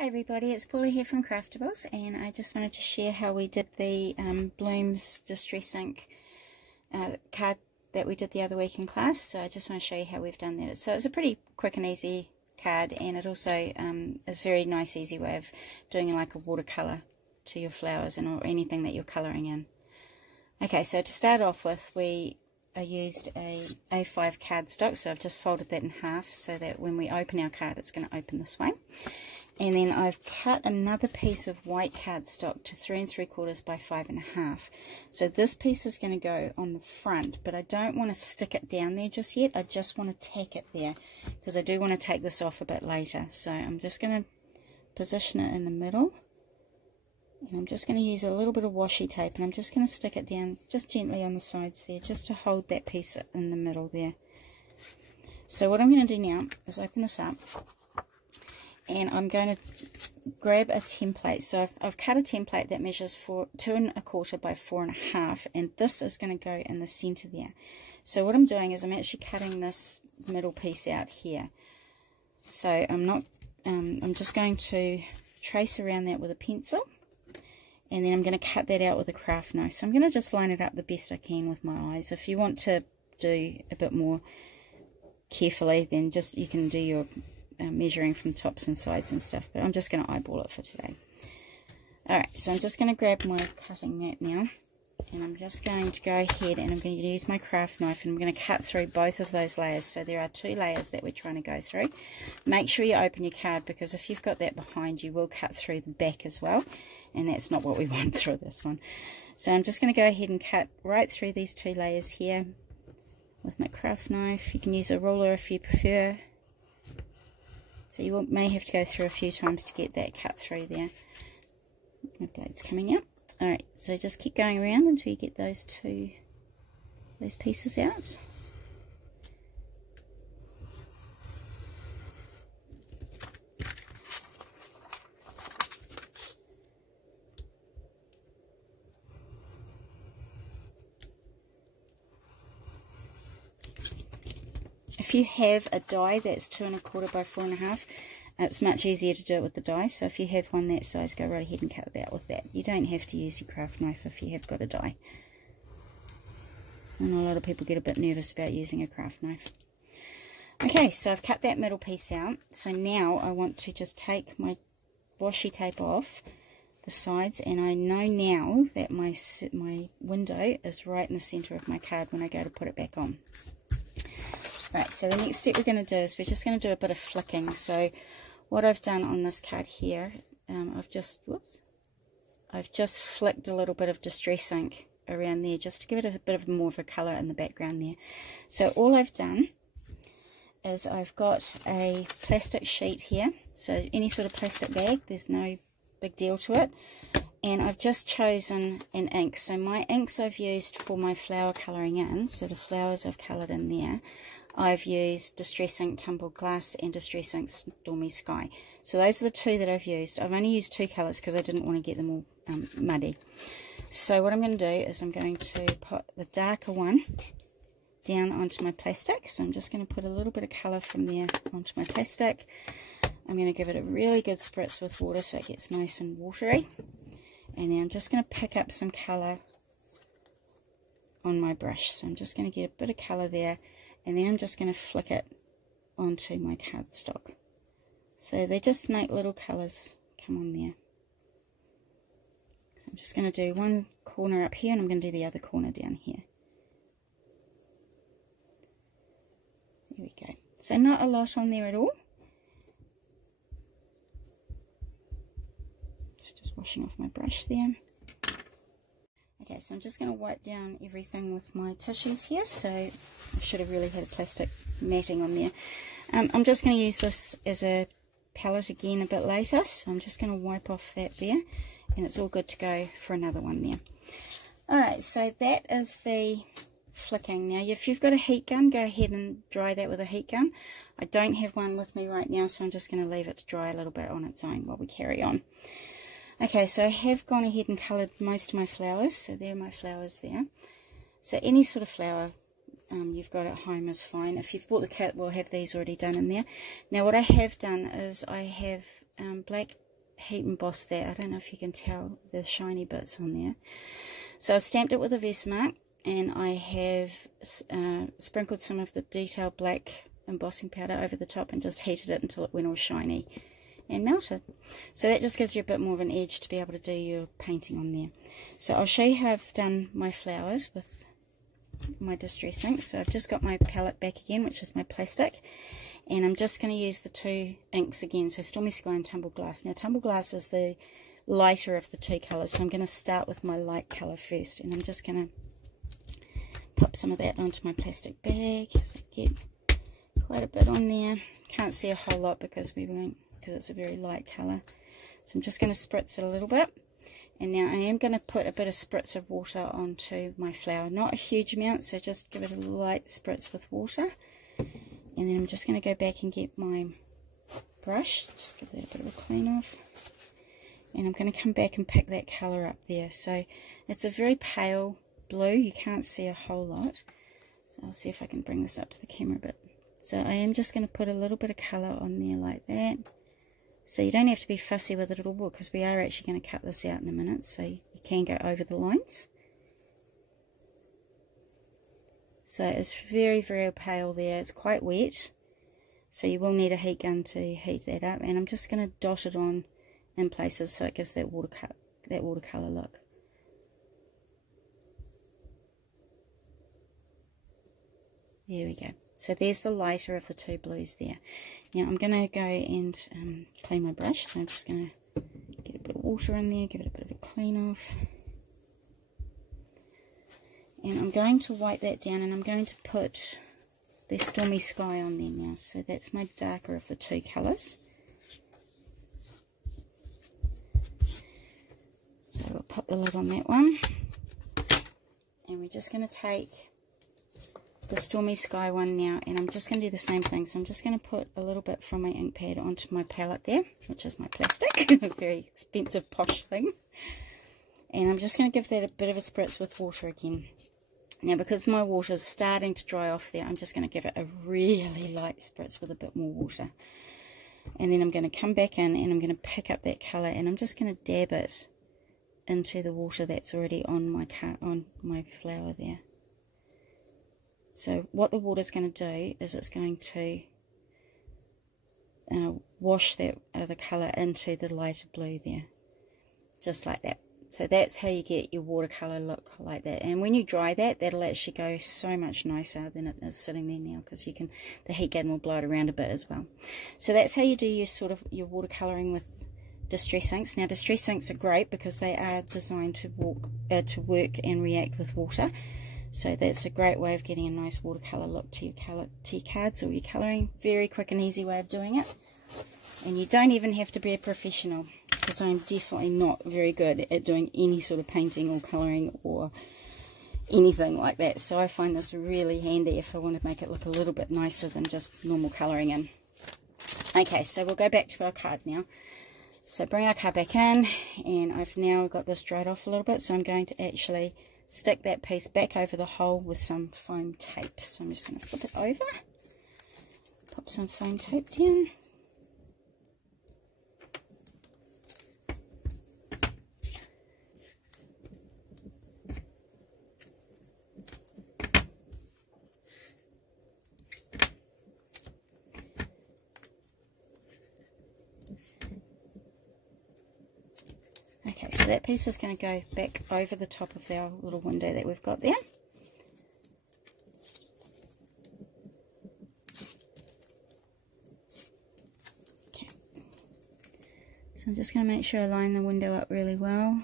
Hey everybody, it's Paula here from Craftables, and I just wanted to share how we did the Blooms Distress Ink card that we did the other week in class. So I just want to show you how we've done that. So it's a pretty quick and easy card, and it also is a very nice easy way of doing like a watercolour to your flowers and or anything that you're colouring in. Okay, so to start off with, I used a A5 cardstock, so I've just folded that in half so that when we open our card it's going to open this way. And then I've cut another piece of white cardstock to 3 3/4 by 5.5. So this piece is going to go on the front, but I don't want to stick it down there just yet. I just want to tack it there because I do want to take this off a bit later. So I'm just going to position it in the middle. And I'm just going to use a little bit of washi tape, and I'm just going to stick it down just gently on the sides there, just to hold that piece in the middle there. So what I'm going to do now is open this up, and I'm going to grab a template. So I've cut a template that measures 2 1/4 by 4.5, and this is going to go in the center there. So what I'm doing is I'm actually cutting this middle piece out here. So I'm just going to trace around that with a pencil. And then I'm going to cut that out with a craft knife. So I'm going to just line it up the best I can with my eyes. If you want to do a bit more carefully, then just you can do your measuring from tops and sides and stuff. But I'm just going to eyeball it for today. Alright, so I'm just going to grab my cutting mat now. And I'm just going to go ahead and I'm going to use my craft knife, and I'm going to cut through both of those layers. So there are 2 layers that we're trying to go through. Make sure you open your card, because if you've got that behind, you will cut through the back as well. And that's not what we want through this one. So I'm just going to go ahead and cut right through these 2 layers here with my craft knife. You can use a ruler if you prefer. So you may have to go through a few times to get that cut through there. My blade's coming out. Alright, so just keep going around until you get those pieces out. If you have a die that's 2 1/4 by 4.5, it's much easier to do it with the die. So if you have one that size, go right ahead and cut it out with that. You don't have to use your craft knife if you have got a die. And a lot of people get a bit nervous about using a craft knife. Okay, so I've cut that middle piece out. So now I want to just take my washi tape off the sides, and I know now that my window is right in the center of my card when I go to put it back on. Right, so the next step we're going to do is we're just going to do a bit of flicking. So what I've done on this card here, I've just flicked a little bit of distress ink around there just to give it a bit of more of a colour in the background there. So all I've done is I've got a plastic sheet here, so any sort of plastic bag, there's no big deal to it. And I've just chosen an ink. So my inks I've used for my flower colouring in, so the flowers I've coloured in there, I've used Distress Ink Tumbled Glass and Distress Ink Stormy Sky. So those are the 2 that I've used. I've only used 2 colours because I didn't want to get them all muddy. So what I'm going to do is I'm going to put the darker one down onto my plastic. So I'm just going to put a little bit of colour from there onto my plastic. I'm going to give it a really good spritz with water so it gets nice and watery. And then I'm just going to pick up some colour on my brush. So I'm just going to get a bit of colour there, and then I'm just going to flick it onto my cardstock. So they just make little colours come on there. So I'm just going to do one corner up here, and I'm going to do the other corner down here. There we go. So not a lot on there at all. So just washing off my brush there. Okay, so I'm just going to wipe down everything with my tissues here. So I should have really had a plastic matting on there. I'm just going to use this as a palette again a bit later. So I'm just going to wipe off that there. And it's all good to go for another one there. Alright, so that is the flicking. Now if you've got a heat gun, go ahead and dry that with a heat gun. I don't have one with me right now, so I'm just going to leave it to dry a little bit on its own while we carry on. Okay, so I have gone ahead and coloured most of my flowers, so there are my flowers there. So any sort of flower you've got at home is fine. If you've bought the kit, we'll have these already done in there. Now what I have done is I have black heat emboss that. I don't know if you can tell the shiny bits on there. So I've stamped it with a Versamark, and I have sprinkled some of the detailed black embossing powder over the top and just heated it until it went all shiny and melted. So that just gives you a bit more of an edge to be able to do your painting on there. So I'll show you how I've done my flowers with my distress ink. So I've just got my palette back again, which is my plastic, and I'm just going to use the two inks again, so Stormy Sky and Tumble Glass. Now Tumble Glass is the lighter of the two colours, so I'm going to start with my light colour first, and I'm just going to pop some of that onto my plastic bag, so I get quite a bit on there. Can't see a whole lot because it's a very light colour. So I'm just going to spritz it a little bit. And now I am going to put a bit of spritz of water onto my flower. Not a huge amount, so just give it a light spritz with water. And then I'm just going to go back and get my brush. Just give that a bit of a clean off. And I'm going to come back and pick that colour up there. So it's a very pale blue. You can't see a whole lot. So I'll see if I can bring this up to the camera a bit. So I am just going to put a little bit of colour on there like that. So you don't have to be fussy with it at all, because we are actually going to cut this out in a minute, so you can go over the lines. So it's very, very pale there. It's quite wet, so you will need a heat gun to heat that up. And I'm just going to dot it on in places so it gives that watercolour look. There we go. So there's the lighter of the two blues there. Now I'm going to go and clean my brush. So I'm just going to get a bit of water in there, give it a bit of a clean off. And I'm going to wipe that down, and I'm going to put the Stormy Sky on there now. So that's my darker of the two colours. So we'll pop the lid on that one. And we're just going to take the Stormy Sky one now, and I'm just going to do the same thing. So I'm just going to put a little bit from my ink pad onto my palette there, which is my plastic, a very expensive posh thing. And I'm just going to give that a bit of a spritz with water again. Now because my water is starting to dry off there, I'm just going to give it a really light spritz with a bit more water. And then I'm going to come back in, and I'm going to pick up that colour, and I'm just going to dab it into the water that's already on my flower there. So what the water's going to do is it's going to wash the colour into the lighter blue there, just like that. So that's how you get your watercolour look like that. And when you dry that, that'll actually go so much nicer than it is sitting there now, because the heat gun will blow it around a bit as well. So that's how you do your watercolouring with distress inks. Now distress inks are great because they are designed to work and react with water. So that's a great way of getting a nice watercolour look to your cards or your colouring. Very quick and easy way of doing it. And you don't even have to be a professional, because I'm definitely not very good at doing any sort of painting or colouring or anything like that. So I find this really handy if I want to make it look a little bit nicer than just normal colouring in. Okay, so we'll go back to our card now. So bring our card back in, and I've now got this dried off a little bit, so I'm going to actually stick that piece back over the hole with some foam tape. So I'm just going to flip it over, pop some foam tape down. Okay, so that piece is going to go back over the top of our little window that we've got there. Okay. So I'm just going to make sure I line the window up really well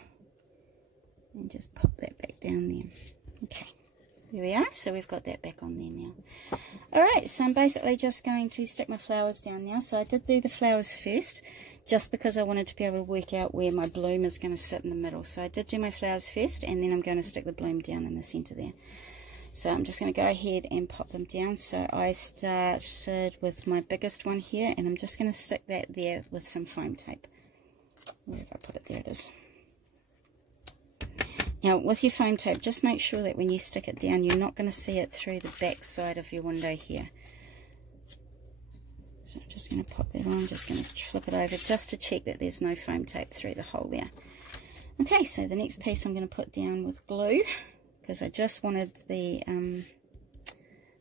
and just pop that back down there. Okay, there we are. So we've got that back on there now. Alright, so I'm basically just going to stick my flowers down now. So I did do the flowers first, just because I wanted to be able to work out where my bloom is going to sit in the middle. So I did do my flowers first, and then I'm going to stick the bloom down in the centre there. So I'm just going to go ahead and pop them down. So I started with my biggest one here, and I'm just going to stick that there with some foam tape. Where have I put it? There it is. Now with your foam tape, just make sure that when you stick it down, you're not going to see it through the back side of your window here. So I'm just going to pop that on. I'm just going to flip it over just to check that there's no foam tape through the hole there. Okay, so the next piece I'm going to put down with glue, because I just wanted the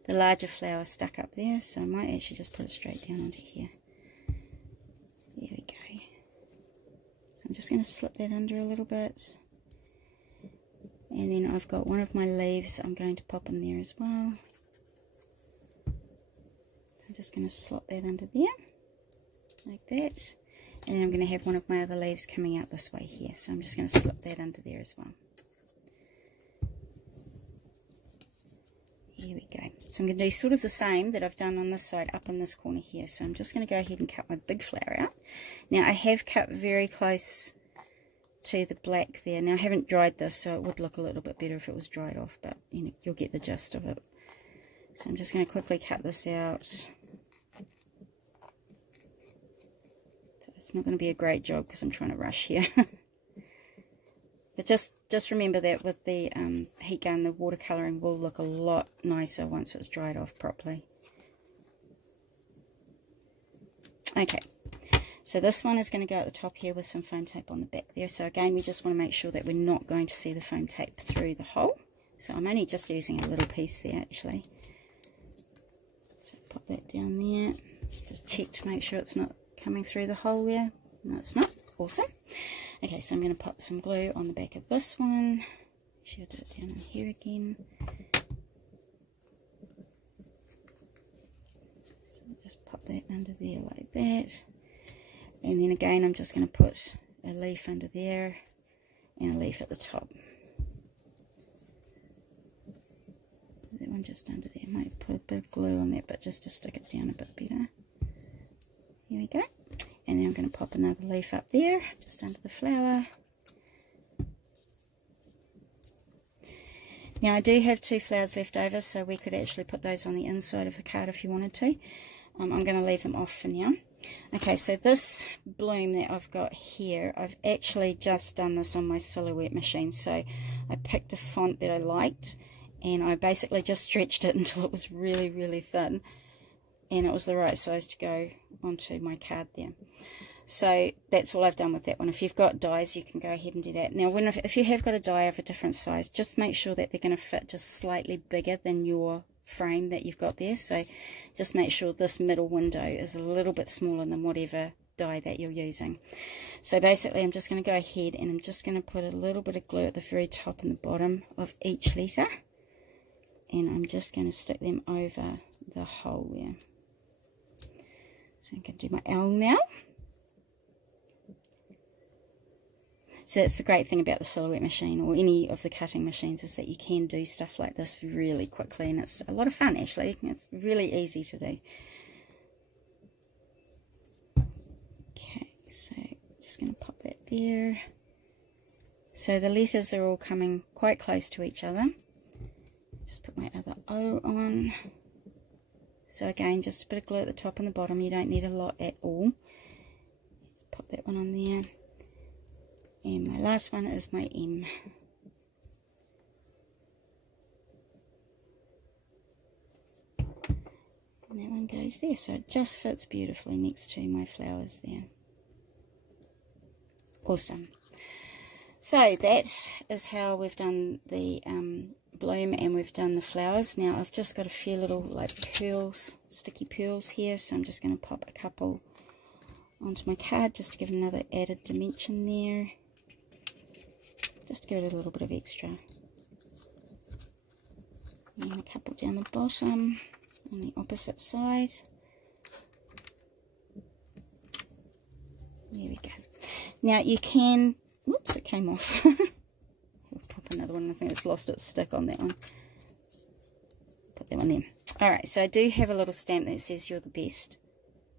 larger flower stuck up there, so I might actually just put it straight down onto here. There we go. So I'm just going to slip that under a little bit. And then I've got one of my leaves I'm going to pop in there as well. So I'm just going to slot that under there, like that. And then I'm going to have one of my other leaves coming out this way here. So I'm just going to slip that under there as well. Here we go. So I'm going to do sort of the same that I've done on this side up in this corner here. So I'm just going to go ahead and cut my big flower out. Now I have cut very close to the black there. Now I haven't dried this, so it would look a little bit better if it was dried off, but you know, you'll get the gist of it. So I'm just going to quickly cut this out. So it's not going to be a great job because I'm trying to rush here. But just remember that with the heat gun, the watercolouring will look a lot nicer once it's dried off properly. Okay, so this one is going to go at the top here with some foam tape on the back there. So again, we just want to make sure that we're not going to see the foam tape through the hole. So I'm only just using a little piece there actually. So pop that down there. Just check to make sure it's not coming through the hole there. No, it's not. Awesome. Okay, so I'm going to pop some glue on the back of this one. Should do it down in here again. So just pop that under there like that. And then again, I'm just going to put a leaf under there and a leaf at the top. That one just under there. Might put a bit of glue on that, but just to stick it down a bit better. Here we go. And then I'm going to pop another leaf up there, just under the flower. Now I do have 2 flowers left over, so we could actually put those on the inside of the card if you wanted to. I'm going to leave them off for now. Okay, so this bloom that I've got here, I've actually just done this on my Silhouette machine. So I picked a font that I liked, and I basically just stretched it until it was really, really thin. And it was the right size to go onto my card there. So that's all I've done with that one. If you've got dies, you can go ahead and do that. Now, if you have got a die of a different size, just make sure that they're going to fit just slightly bigger than your frame that you've got there. So just make sure this middle window is a little bit smaller than whatever die that you're using. So basically, I'm just going to go ahead and I'm just going to put a little bit of glue at the very top and the bottom of each letter. And I'm just going to stick them over the hole there. So I'm going to do my L now. So that's the great thing about the Silhouette machine or any of the cutting machines, is that you can do stuff like this really quickly, and it's a lot of fun actually. It's really easy to do. Okay, so just going to pop that there. So the letters are all coming quite close to each other. Just put my other O on. So again, just a bit of glue at the top and the bottom. You don't need a lot at all. Pop that one on there. And my last one is my M. And that one goes there. So it just fits beautifully next to my flowers there. Awesome. So that is how we've done the bloom and we've done the flowers. Now I've just got a few little like pearls, sticky pearls here, so I'm just going to pop a couple onto my card just to give another added dimension there, just to give it a little bit of extra. And a couple down the bottom on the opposite side. There we go. Now you can, whoops, it came off. Pop another one. I think it's lost its stick on that one. Put that one there. Alright, so I do have a little stamp that says you're the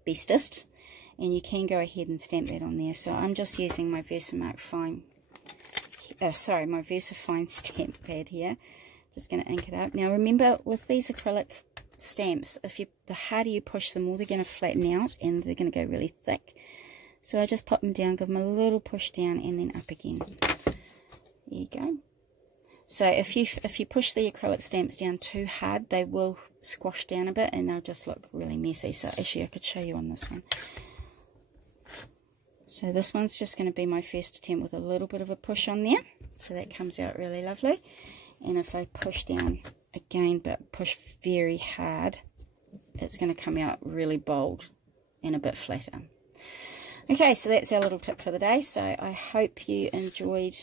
bestest, and you can go ahead and stamp that on there. So I'm just using my Versamark Fine, my VersaFine stamp pad here. Just going to ink it up. Now remember, with these acrylic stamps, the harder you push them, more they're going to flatten out and they're going to go really thick. So I just pop them down, give them a little push down, and then up again. There you go. So if you push the acrylic stamps down too hard, they will squash down a bit and they'll just look really messy. So actually I could show you on this one. So this one's just going to be my first attempt with a little bit of a push on there. So that comes out really lovely. And if I push down again, but push very hard, it's going to come out really bold and a bit flatter. Okay, so that's our little tip for the day. So I hope you enjoyed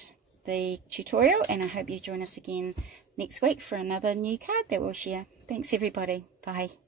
the tutorial, and I hope you join us again next week for another new card that we'll share. Thanks everybody. Bye.